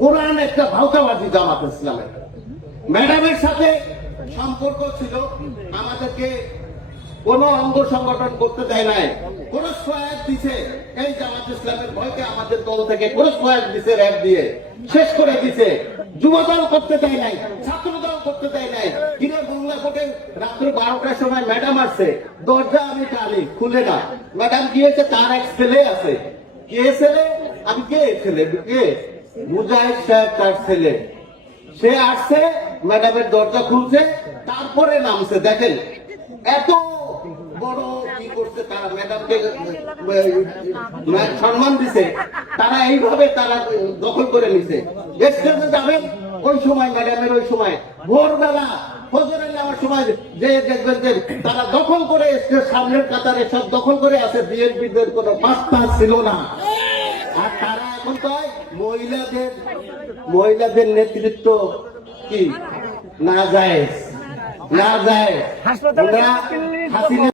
কোরআন একটা জামাত ইসলামের। ম্যাডামের সাথে সম্পর্ক ছিল, আমাদেরকে কোন অঙ্গ সংগঠন করতে দেয় নাই। কোন সহায়ক দিছে, এই জামাত ইসলামের ভয়কে আমাদের দল থেকে কোন সহায়ক দিছে র্যাব দিয়ে। শেষ করে দিছে। যুবদল করতে দেয় নাই ছাত্র দল করতে দেয় নাই। কিনে বাংলা কোটে রাত্র বারোটার সময় ম্যাডাম আসছে, দরজা আমি টানি, খুলে না ম্যাডাম গিয়েছে, তার এক ছেলে আছে। কে ছেলে? আমি কে ছেলে কে মুজাহিদ সাহেব তার ছেলে। সে আসছে, ম্যাডামের দরজা খুলছে, তারপরে নামছে, দেখেন। এত বড় কি করছে তারা সম্মান দিছে। তারা এইভাবে তারা দখল করে নিছে। যাবেন, ওই সময়, ম্যাডামের ওই সময়, ভোরবেলা তারা দখল করে সামনের কাতারে সব দখল করে আছে, বিএনপিদের কোনো পাত্তা ছিল না। আর তারা এখন কয়? মহিলাদের মহিলাদের নেতৃত্ব কি? না যায়। না যায়। হাসিনা